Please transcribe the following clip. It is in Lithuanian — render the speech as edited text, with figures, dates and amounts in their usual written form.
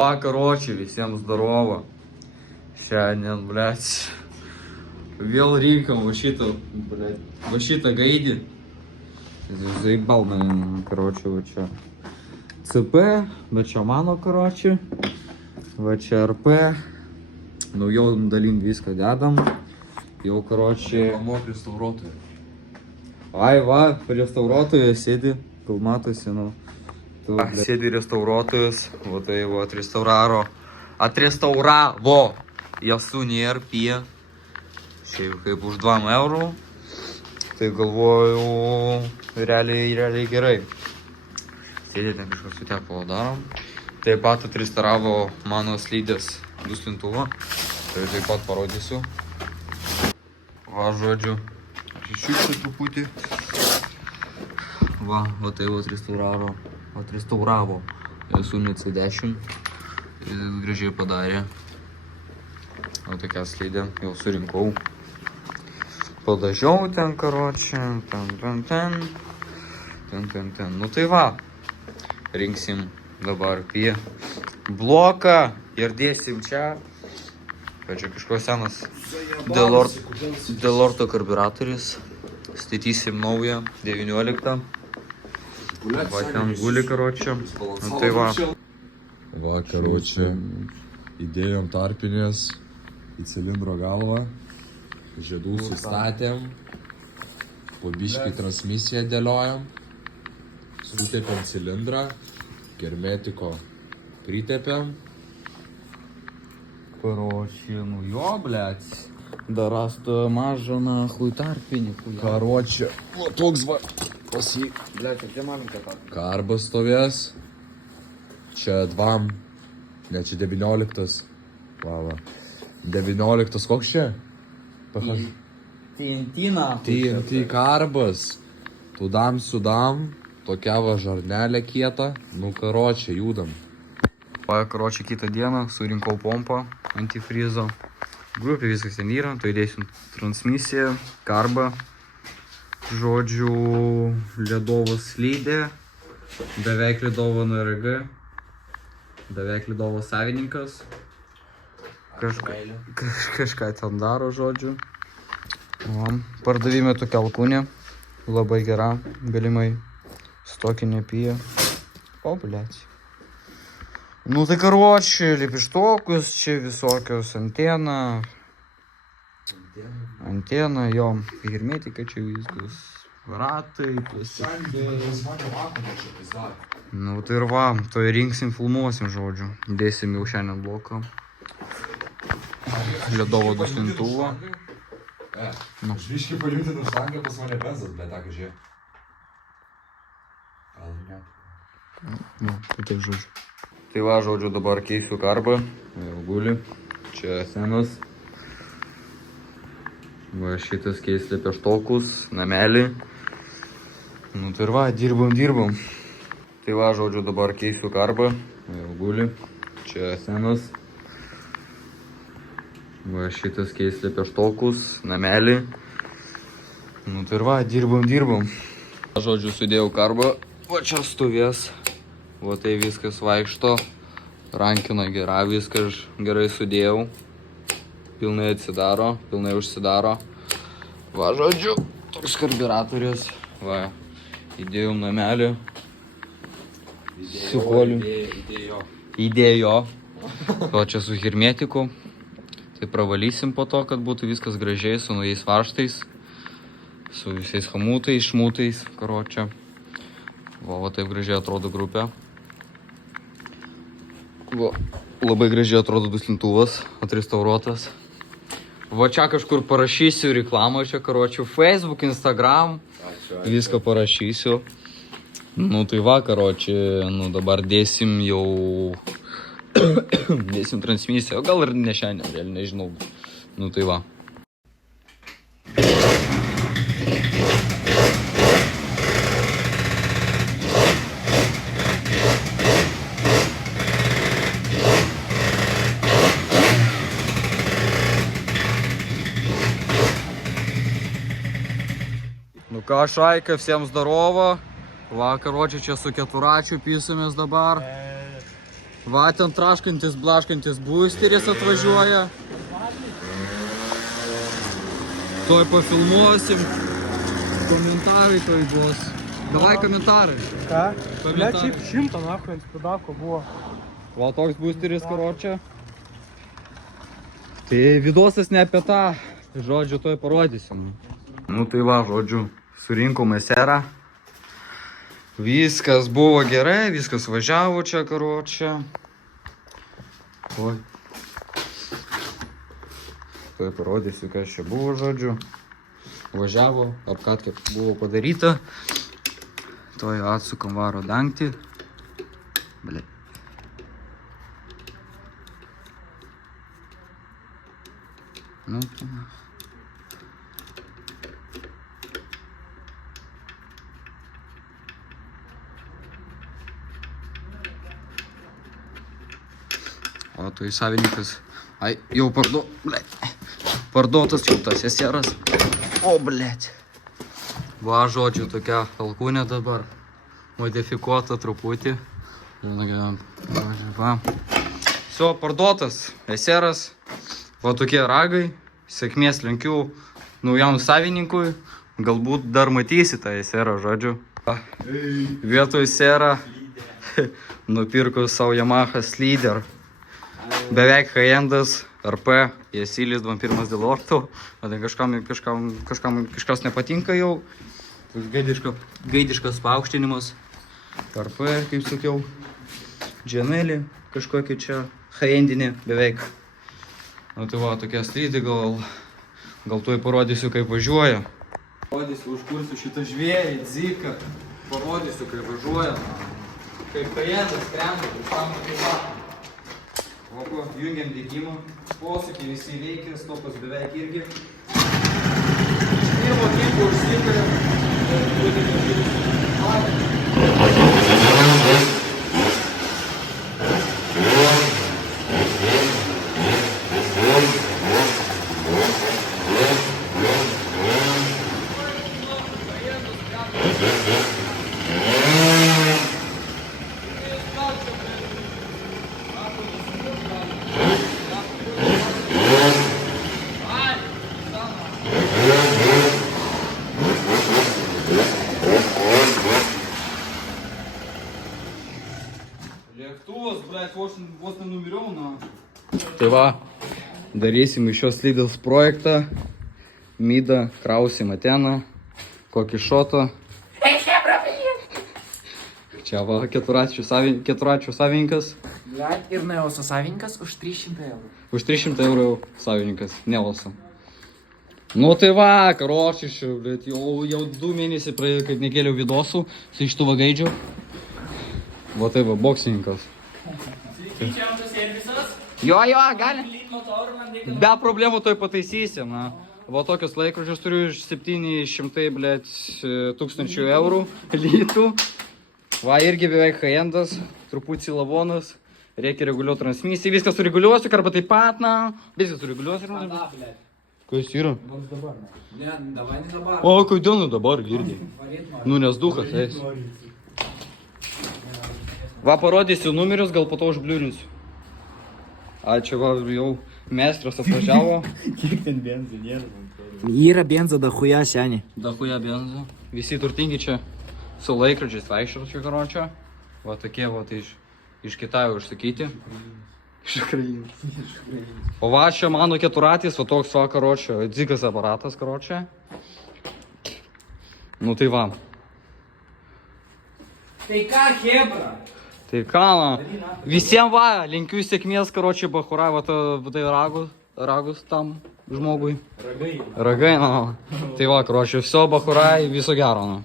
Короче, всем здорово. Šiandien, блядь, vėl rinkam va šitą gaidį. Заебал, наверное, короче, вот что. ЦП, bet čia mano, короче. Va čia RP. Naujom dalim viską dedam. Jau, короче. Mano restauruotoja. Ai, va, restauruotojas sėdi. Gal matosi, nu. Sėdi restauruotojas. Va tai, va, atrestauravo Jasunį RP. Šiaip kaip už 2 eurų. Tai galvoju, realiai gerai. Sėdė ten kažkas su tepalo darom. Taip pat atrestauravo mano slidės duslintuvą. Tai taip pat parodysiu. Va, žodžiu, aš iščiupsiu truputį. Va tai atrestauravo Jasunį C10. Tai gražiai padarė. O tokia slidė, jau surinkau. Padažiau ten, karoči, ten. Nu tai va, rinksim dabar apie bloką ir dėsim čia. Čia kažkoks senas Delorto karburatorius. Statysim naują, 19. Va ten guli, karoči. Nu tai va. Va, karoči, įdėjom tarpinės į cilindro galvą. Žiedų sustatėm, po biškį transmisiją dėliojam, sutepėm cilindrą, germetiko pritepėm. Короче, ну ё, блядь. Да раз то mažą нахуй tarpinį. Karoči, va toks va, pasi. Блядь, где маленькая tarpinė? Karbas stovės. Čia 2, ne čia 19. Va. 19, koks čia? TNT karbas. Tudam sudam, tokia va žarnelė kieta. Nu karočią, judam. Va, karočią kitą dieną surinkau pompą antifrizo. Grupė viskas ten yra, tai dėsim transmisiją, karbą. Žodžiu, ledovos slidė, beveik ledovo NRG, beveik ledovo savininkas. Kažką ten daro, žodžiu. Pardavime tokia alkūnė. Labai gera. Galimai stokinė pija. O, blėt. Nu tai karoči, lipištokus, čia visokios antena, jo, hermetika čia viskas. Ratai, plasikai. Nu tai ir va, tai rinksim, filmuosim, žodžiu. Dėsim jau šiandien bloką. Ledovo duslintuvą. Aš biškai pajunti tą štangą, pas mane bezas, bet tą žiūrė. Gal ne? Nu, tai taip žodžiu. Tai va, žodžiu, dabar keisiu karbą. Jau guli. Čia senas. Va, šitas keisti pieštokus, namelį. Nu tai ir va, dirbam. Tai va, žodžiu, dabar keisiu karbą. Jau guli. Čia senas. Va, šitas keisti pieštokus, namelį. Nu tai ir va, dirbam. Žodžiu, sudėjau karbą. Va, čia stovės. Va, tai viskas vaikšto. Rankina gera, viskas gerai sudėjau. Pilnai atsidaro, pilnai užsidaro. Va, žodžiu, toks karburatorius. Va, įdėjom namelį. Su koliu. Įdėjo. O čia su hermetiku. Tai pravalysim po to, kad būtų viskas gražiai, su naujais vaštais, su visais hamutais, šmutais, karočią. Va, taip gražiai atrodo grupė. Va, labai gražiai atrodo duslintuvas, atrestauruotas. Va, čia kažkur parašysiu reklamą, čia karočių, Facebook, Instagram, viską parašysiu. Nu, tai va, karočią, nu, dabar dėsim jau... Dėsim transmisiją, gal ir ne šiandien, vėl nežinau. Nu tai va. Ну ką, šaika, всем здорово. Va, karočią, čia su keturačiu pysimės dabar. Va, ten traškantis, blaškantis boosteris atvažiuoja. Tuoj pafilmuosim. Komentarai tuoj bus. Davai komentarai. Ką? Komentarai. Net šiaip 100 nahui ant spidako buvo. Va, toks boosteris, karočią. Tai vidosas ne apie tą. Žodžiu, tuoj parodysim. Nu tai va, žodžiu, surinkom eserą. Viskas buvo gerai, viskas važiavo čia, karočią. Oi. Tuoj parodysiu, kas čia buvo, žodžiu. Važiavo, apkatkė buvo padaryta. Tuoj atsukam varo dangtį. Ble. Nu, o tai savininkas, ai, jau parduotas jau tas eseras. O, blėt. Va, žodžiu, tokia alkūnė dabar, modifikuota truputį. Va. Все, parduotas eseras. Va tokie ragai. Sėkmės linkiu naujam savininkui. Galbūt dar matysi tą eserą, žodžiu. Vietoj eserą nupirkus savo Yamaha Slider. Beveik high-endas, RP, Jesilis 21 dėl orto. Kažkas nepatinka jau. Gaidiškas paaukštinimas. RP, kaip sakiau. Dženelį kažkokį čia high-endinį beveik. Nu tai va, tokie slidai, gal tuoj parodysiu, kaip važiuoja. Parodysiu, užkursiu šitą žvėrį, dziką. Parodysiu, kaip važiuoja. Kaip high-endas krenta, kaip tam kaip va. O, jungiam dėkimą, posūkį visi veikia, stopas beveik irgi. Pirmo kimpo užsikarė, lėktuvas, blėt, vos nenumiriau, na. Tai va, darysim iš šios slidės projektą. Midą, krausim ateną, kokį šotą. Čia va, keturačių savininkas. Blet, ir Neoso savininkas už 300 eurų. Už 300 eurų savininkas, Neoso. Nu tai va, karočišiu, bet jau 2 mėnesiai praėjo, kaip nekėliau vidosų su iš tų vagaidžių. Va tai va, boksininkas. Čia autoservisas. Jo, gali. Lyt motorų man reikia. Be problemų toj pataisysim, na. Va tokius laikrodžius turiu iš 700, blėt, tūkstančių eurų lytų. Va, irgi beveik high-endas, truputį lavonas. Reikia reguliuoti transmisiją. Viskas sureguliuosiu, arba taip pat, na. Viskas sureguliuosiu. Da, blet. Kas yra? Ne, davai ne dabar. O, kodėl nu dabar girdi? Nu, nes duchas, eis. Va, parodysiu numerius, gal po to užbliūrinsiu. Ačiū, va, jau meistras atvažiavo. Kiek ten benzo nėra? Yra benzo da chuja, seniai. Da chuja benzo. Visi turtingi čia su laikrodžiais vaikščio čia karočio. Va, tokie, va, tai iš Kitajų užsakyti. Iš Ukrainos. O va, čia mano keturatis, va toks va karočio, dzikas aparatas karočio. Nu tai va. Tai ką, hebra? Tai ką, visiems va, linkiu sėkmės, karočiai, bahurai, va tai ragus tam žmogui. Ragai, na. Tai va, karočiai, viso bahurai, viso gero, na.